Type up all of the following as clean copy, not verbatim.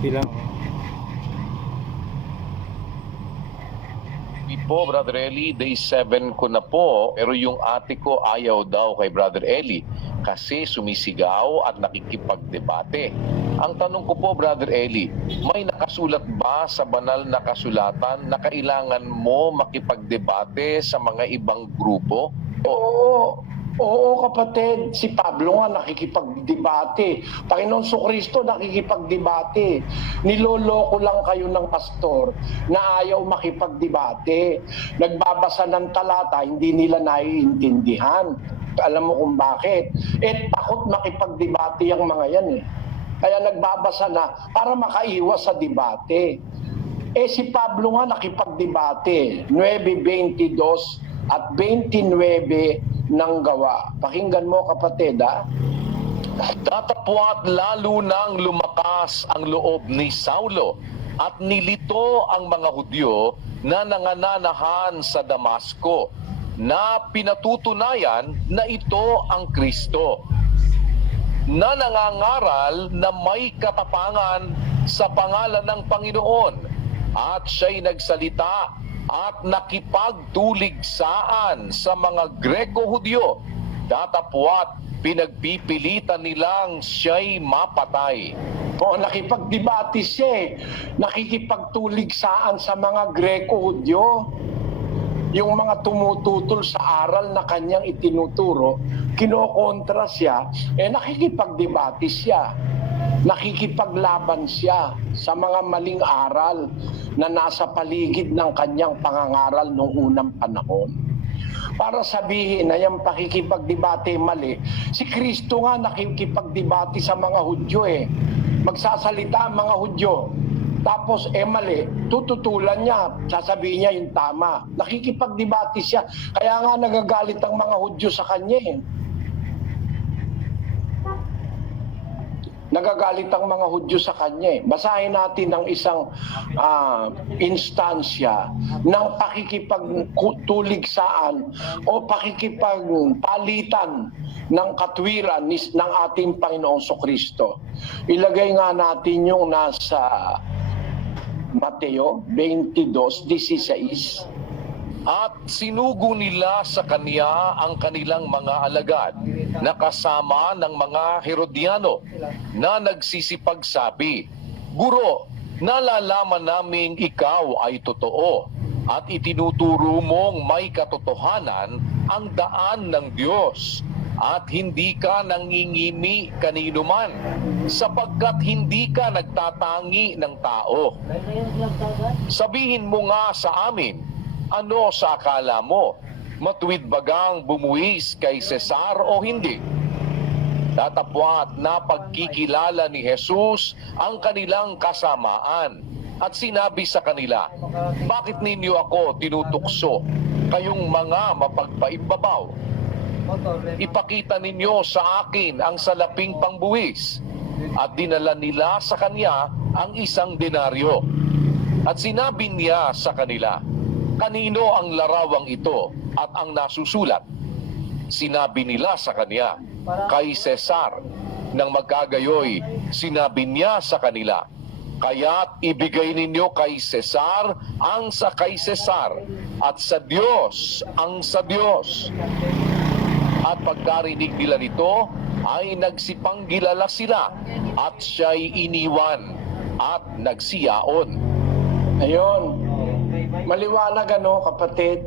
Bilang. Po, Brother Eli, day 7 ko na po, pero yung ate ko ayaw daw kay Brother Eli kasi sumisigaw at nakikipagdebate. Ang tanong ko po, Brother Eli, may nakasulat ba sa banal na kasulatan na kailangan mo makipagdebate sa mga ibang grupo? Oo, kapatid. Si Pablo nga nakikipagdebate. Panginoon Kristo nakikipagdebate. Niloloko lang kayo ng pastor na ayaw makipagdebate. Nagbabasa ng talata, hindi nila naiintindihan. Alam mo kung bakit? Takot makipagdebate yung mga yan eh. Kaya nagbabasa na para makaiwas sa debate. Si Pablo nga nakipagdebate. 9:22 at 29 ng Gawa. Pakinggan mo, kapatid, ha? Datapwat lalo nang lumakas ang loob ni Saulo at nilito ang mga Hudyo na nangananahan sa Damasco na pinatutunayan na ito ang Kristo, na nangangaral na may katapangan sa pangalan ng Panginoon, at siya'y nagsalita at nakipagtuligsaan sa mga Greko-Hudyo, datapwat pinagpipilitan nilang siya'y mapatay. Nakipagdebate siya eh. Nakikipagtuligsaan sa mga Greko-Hudyo. Yung mga tumututol sa aral na kanyang itinuturo, kinokontra siya, nakikipagdebate siya. Nakikipaglaban siya sa mga maling aral na nasa paligid ng kanyang pangangaral noong unang panahon. Para sabihin na yung pakikipagdebate mali, si Kristo nga nakikipagdebate sa mga Hudyo eh. Magsasalita ang mga Hudyo, tapos mali, tututulan niya, sasabihin niya yung tama. Nakikipagdebate siya, kaya nga nagagalit ang mga Hudyo sa kanya eh. Nagagalit ang mga Hudyo sa kanya. Basahin natin ng isang instansya ng pakikipagtuligsaan o pakikipagpalitan ng katwiran ng ating Panginoong Kristo. Ilagay nga natin yung nasa Mateo 22:16. At sinugo nila sa kanya ang kanilang mga alagad na kasama ng mga Herodiano na nagsisipagsabi, "Guro, nalalaman naming ikaw ay totoo at itinuturo mong may katotohanan ang daan ng Diyos at hindi ka nangingimi kanino man sapagkat hindi ka nagtatangi ng tao. Sabihin mo nga sa amin, ano sa akala mo? Matuwid bagang bumuwis kay Cesar o hindi?" Datapwat na pagkikilala ni Jesus ang kanilang kasamaan at sinabi sa kanila, "Bakit ninyo ako tinutukso, kayong mga mapagpaimbabaw? Ipakita ninyo sa akin ang salaping pangbuwis." At dinala nila sa kanya ang isang denaryo. At sinabi niya sa kanila, "Kanino ang larawang ito at ang nasusulat?" Sinabi nila sa kanya, "Kay Cesar." Nang magkagayoy, sinabi niya sa kanila, "Kaya't ibigay ninyo kay Cesar ang sa kay Cesar at sa Diyos ang sa Diyos." At pagkarinig nila nito, ay nagsipanggilala sila at siya'y iniwan at nagsiyaon. Ayun. Maliwanag kapatid.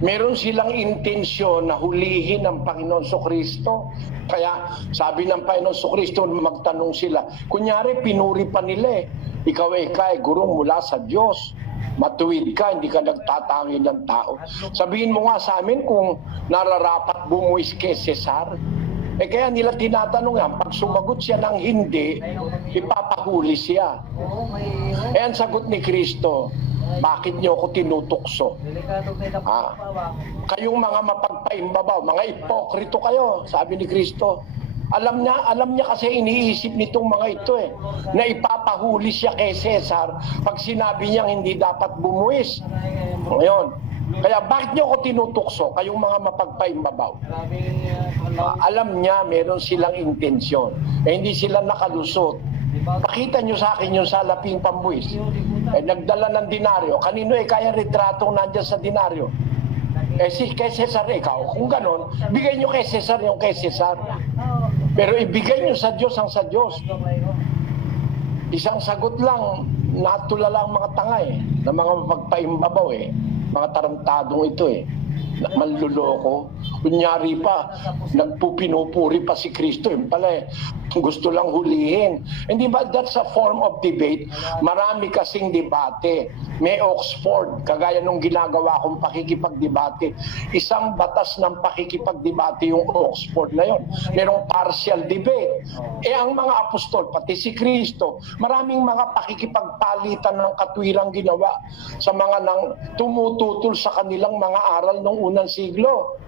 Meron silang intensyon na hulihin ang Panginoon Kristo. Kaya sabi ng Panginoon Kristo, magtanong sila. Kunyari, pinuri pa nila eh. Ikaw gurong mula sa Diyos. Matuwid ka, hindi ka nagtatangi ng tao. Sabihin mo nga sa amin kung nararapat bumuwis kay Cesar. Kaya nila tinatanong yan, pag sumagot siya ng hindi, ipapahuli siya. Ang sagot ni Kristo, bakit niyo ako tinutukso? Kayong mga mapagpaimbabaw, mga ipokrito kayo, sabi ni Kristo. Alam niya kasi iniisip nitong mga ito na ipapahuli siya kay Cesar pag sinabi niyang hindi dapat bumuwis. Ngayon, kaya bakit niyo ako tinutukso, kayong mga mapagpaimbabaw? Alam niya meron silang intensyon. Hindi sila nakalusot Pakita nyo sa akin yung salaping pambuwis. Nagdala ng dinaryo. Kanino kaya retratong nandyan sa dinaryo? Si kay Cesar ikaw. Kung ganon, bigay nyo kay Cesar yung kay Cesar. Pero ibigay nyo sa Diyos ang sa Diyos. Isang sagot lang, natulala ang mga tanga na mga mapagpaimbabaw mga tarantadong ito manluloko. Kunyari pa, nagpupinupuri pa si Kristo. Yung pala gusto lang hulihin. Hindi ba that's a form of debate? Marami kasing debate. May Oxford, kagaya nung ginagawa kong pakikipagdebate. Isang batas ng pakikipagdebate yung Oxford na yon. Merong partial debate. Ang mga apostol, pati si Kristo, maraming mga pakikipagpalitan ng katwirang ginawa sa mga nang tumututol sa kanilang mga aral noong unang siglo.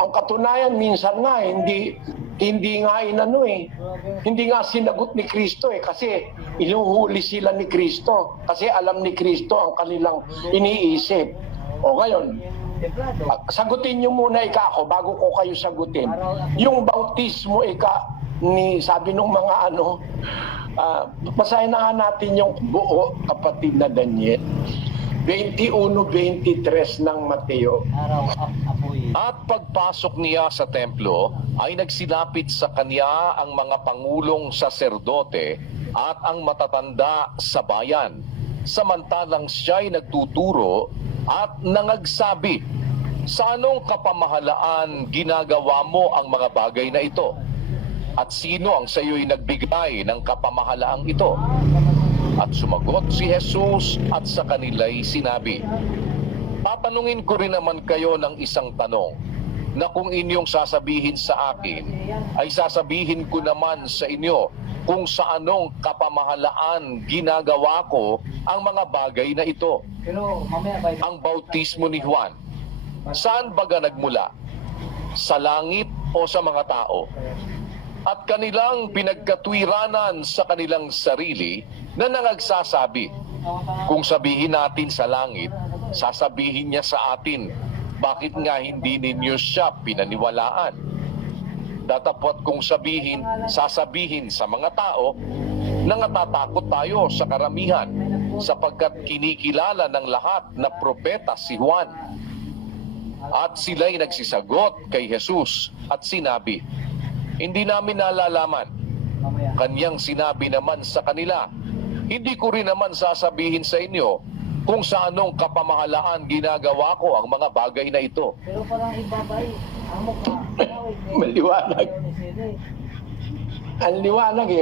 Ang katunayan, minsan nga, hindi nga hindi nga sinagot ni Kristo kasi inuhuli sila ni Kristo kasi alam ni Kristo ang kanilang iniisip. O ngayon, sagutin niyo muna ako bago ko kayo sagutin. Yung bautismo sabi nung mga basahin na natin yung buo, kapatid na Daniel. 21-23 ng Mateo. At pagpasok niya sa templo, ay nagsilapit sa kanya ang mga pangulong saserdote at ang matatanda sa bayan. Samantalang siya'y nagtuturo at nangagsabi, sa anong kapamahalaan ginagawa mo ang mga bagay na ito? At sino ang sa iyo'y nagbigay ng kapamahalaang ito? At sumagot si Jesus at sa kanila'y sinabi, tatanungin ko rin naman kayo ng isang tanong, na kung inyong sasabihin sa akin, ay sasabihin ko naman sa inyo kung sa anong kapamahalaan ginagawa ko ang mga bagay na ito. Ang bautismo ni Juan, saan baga nagmula? Sa langit o sa mga tao? At kanilang pinagkatwiranan sa kanilang sarili na nangagsasabi, kung sabihin natin sa langit, sasabihin niya sa atin, bakit nga hindi ninyo siya pinaniwalaan? Datapot kung sasabihin sa mga tao, nangatatakot tayo sa karamihan, sapagkat kinikilala ng lahat na propeta si Juan. At sila'y nagsisagot kay Jesus at sinabi, hindi namin nalalaman. Kanyang sinabi naman sa kanila, hindi ko rin naman sasabihin sa inyo kung sa anong kapamahalaan ginagawa ko ang mga bagay na ito. Pero parang ibabay. Maliwanag. Ang liwanag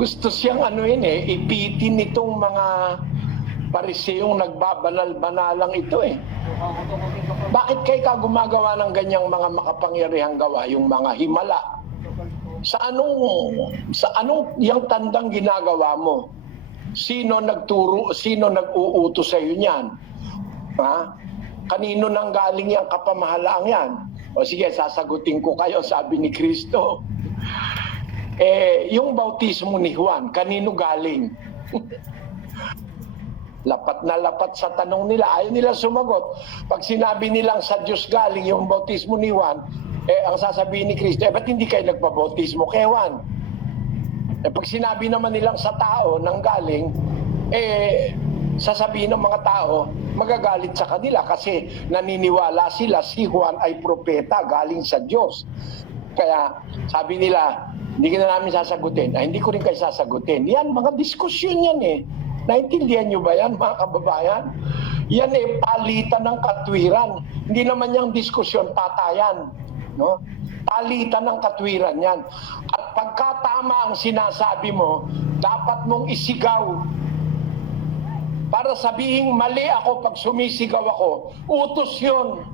Gusto siyang ipitin nitong mga pariseyong nagbabanal-banalang ito Bakit kayo gumagawa ng ganyang mga makapangyarihang gawa, yung mga himala? Sa anong yung tandang ginagawa mo? Sino nagturo, sino nag-uutos sa iyo niyan? Kanino nang galing yung kapamahalaang yan? O sige, sasagutin ko kayo, sabi ni Kristo. Yung bautismo ni Juan, kanino galing? Lapat na lapat sa tanong nila. Ayaw nila sumagot. Pag sinabi nilang sa Diyos galing yung bautismo ni Juan, ang sasabihin ni Kristo, ba't hindi kayo nagpabautismo kay Juan? Pag sinabi naman nilang sa tao nang galing, sasabihin ng mga tao, magagalit sa kanila kasi naniniwala sila si Juan ay propeta galing sa Diyos. Kaya sabi nila, hindi ka na namin sasagutin. Hindi ko rin kayo sasagutin. Yan, mga diskusyon yan Naintindihan nyo ba yan, mga kababayan? Yan palitan ng katwiran. Hindi naman yung diskusyon, patayan. No? Palitan ng katwiran yan. At pagka tama ang sinasabi mo, dapat mong isigaw. Para sabihing mali ako pag sumisigaw ako. Utos yun.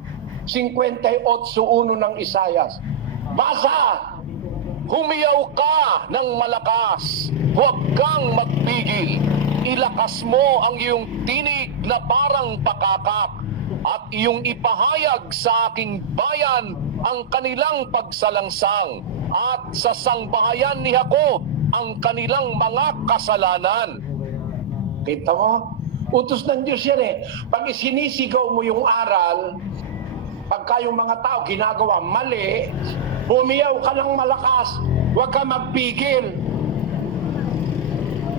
58:1 ng Isayas. Basa! Humiyaw ka ng malakas. Huwag kang magpigil. Ilakas mo ang iyong tinig na parang pakakak at iyong ipahayag sa aking bayan ang kanilang pagsalangsang at sa sangbahayan ni Jacob ang kanilang mga kasalanan. Kita mo? Utos ng Diyos yan Pag isinisigaw mo yung aral, pagka yung mga tao ginagawa mali, humiyaw ka ng malakas, huwag ka magpigil.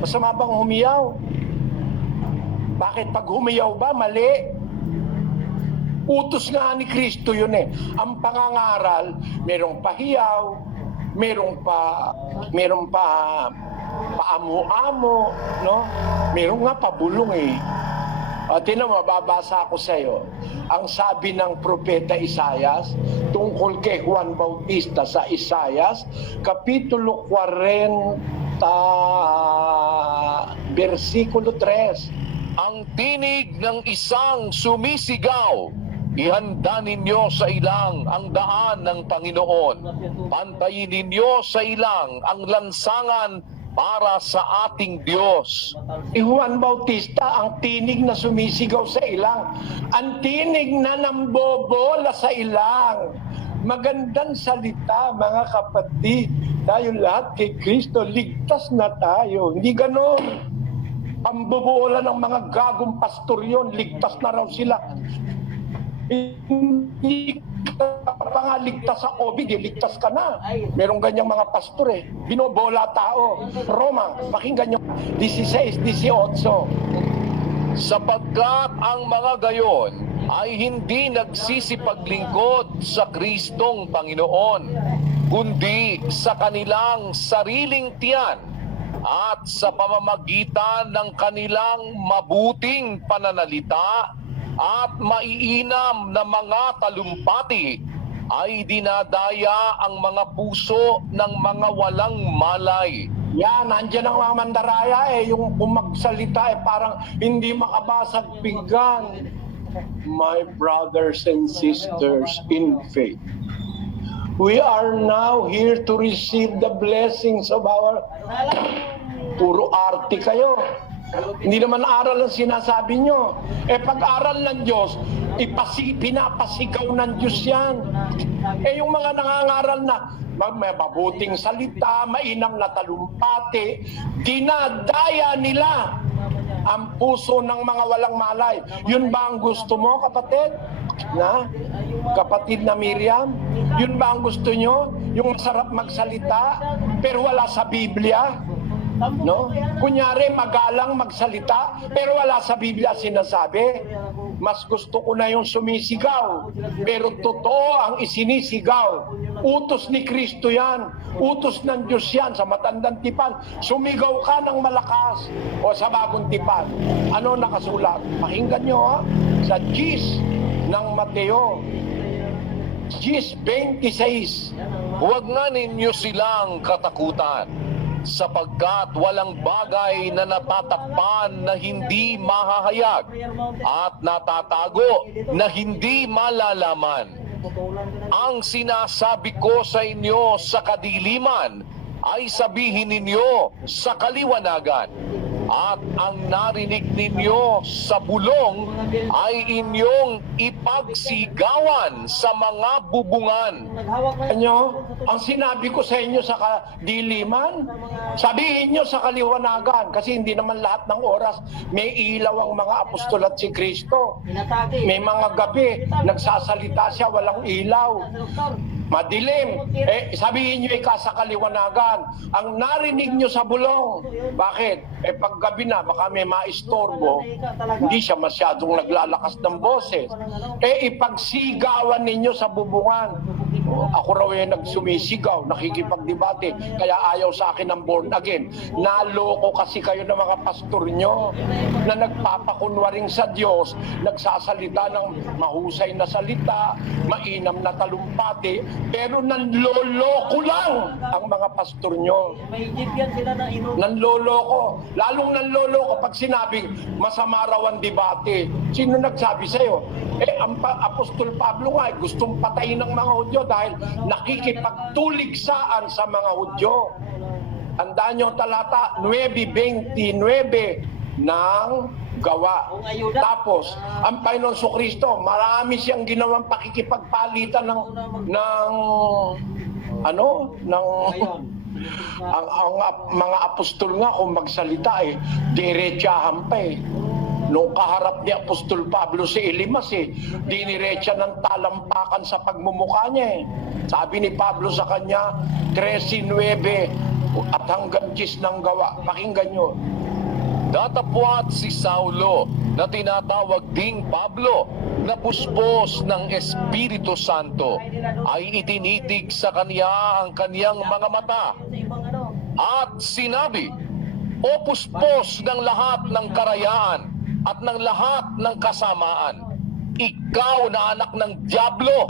Masama bang humiyaw? Bakit pag humiyaw ba, mali? Utos nga ni Kristo yun eh. Ang pangangaral, merong pahiyaw, merong pa paamo-amo, no? Merong nga pabulong eh. Tinan mo, mababasa ko sa iyo. Ang sabi ng propeta Isayas tungkol kay Juan Bautista sa Isayas, Kapitulo 40, versikulo 3. Ang tinig ng isang sumisigaw, ihanda ninyo sa ilang ang daan ng Panginoon. Pantayin ninyo sa ilang ang lansangan para sa ating Diyos. Si Juan Bautista, ang tinig na sumisigaw sa ilang. Ang tinig na nambobola sa ilang. Magandang salita, mga kapatid. Tayo lahat kay Kristo, ligtas na tayo. Hindi ganon. Ang bubola ng mga gagong pastor yun, ligtas na raw sila. Hindi ka pa nga ligtas sa COVID, ligtas ka na. Merong ganyang mga pastor eh. Binobola tao. Roma, pakinggan nyo. 16-18. Sapagkat ang mga gayon ay hindi nagsisipaglingkod sa Kristong Panginoon, kundi sa kanilang sariling tiyan at sa pamamagitan ng kanilang mabuting pananalita at maiinam na mga talumpati ay dinadaya ang mga puso ng mga walang malay. Yan, nandiyan ang mga mandaraya eh. Yung kumagsalita eh, parang hindi makabasag pinggan. My brothers and sisters in faith, we are now here to receive the blessings of our... Puro arte kayo. Hindi naman aral ang sinasabi nyo. Pag-aral ng Diyos, pinapasigaw ng Diyos yan. Yung mga nangangaral na may mabuting salita, mainam na talumpati, dinadaya nila ang puso ng mga walang malay. Yun ba ang gusto mo, kapatid? Kapatid na Miriam? Yun ba ang gusto nyo? Yung masarap magsalita, pero wala sa Biblia? No? Kunyari, magalang magsalita, pero wala sa Biblia sinasabi. Mas gusto ko na yung sumisigaw, pero totoo ang isinisigaw. Utos ni Kristo yan. Utos ng Diyos yan sa matandang tipan. Sumigaw ka ng malakas o sa bagong tipan. Ano nakasulat? Pakinggan nyo ha. Sa Gis ng Mateo 10:26. Huwag nga ninyo silang katakutan, sapagkat walang bagay na natatakpan na hindi mahahayag at natatago na hindi malalaman. Ang sinasabi ko sa inyo sa kadiliman ay sabihin ninyo sa kaliwanagan, at ang narinig ninyo sa bulong ay inyong ipagsigawan sa mga bubungan. Ano? Ang sinabi ko sa inyo sa kadiliman, sabihin nyo sa kaliwanagan, kasi hindi naman lahat ng oras may ilaw ang mga apostol at si Kristo. May mga gabi, nagsasalita siya, walang ilaw. Madilim. Sabihin nyo sa kaliwanagan, ang narinig nyo sa bulong. Bakit? Pag gabi na, baka may maistorbo, hindi siya masyadong naglalakas ng boses. Ipagsigawan ninyo sa bubungan. Ako raw nagsumisigaw, nakikipagdebate, kaya ayaw sa akin ng born again. Naloko kasi kayo ng mga pastor nyo na nagpapakunwaring sa Diyos, nagsasalita ng mahusay na salita, mainam na talumpati, pero nanloloko lang ang mga pastor nyo. Nanloloko. Lalong nanloloko pag sinabing masama raw ang debate. Sino nagsabi sa'yo? Ang Apostol Pablo nga gustong patayin ng mga Hudyo dahil nakikipagtuligsaan sa mga Hudyo. Tandaan nyo talata 9:29 ng gawa. Tapos, ang Panginoon Kristo, marami siyang ginawang pakikipagpalitan ng mga apostol nga kung magsalita diretsahan pa Nung kaharap ni Apostol Pablo si Elimas diniretsa ng talampakan sa pagmumukha niya Sabi ni Pablo sa kanya, 13:9 at hanggang 10 ng gawa. Pakinggan nyo. Datapwat si Saulo na tinatawag ding Pablo na puspos ng Espiritu Santo ay itinitig sa kanya ang kaniyang mga mata at sinabi, O puspos ng lahat ng karayaan at ng lahat ng kasamaan, ikaw na anak ng dyablo,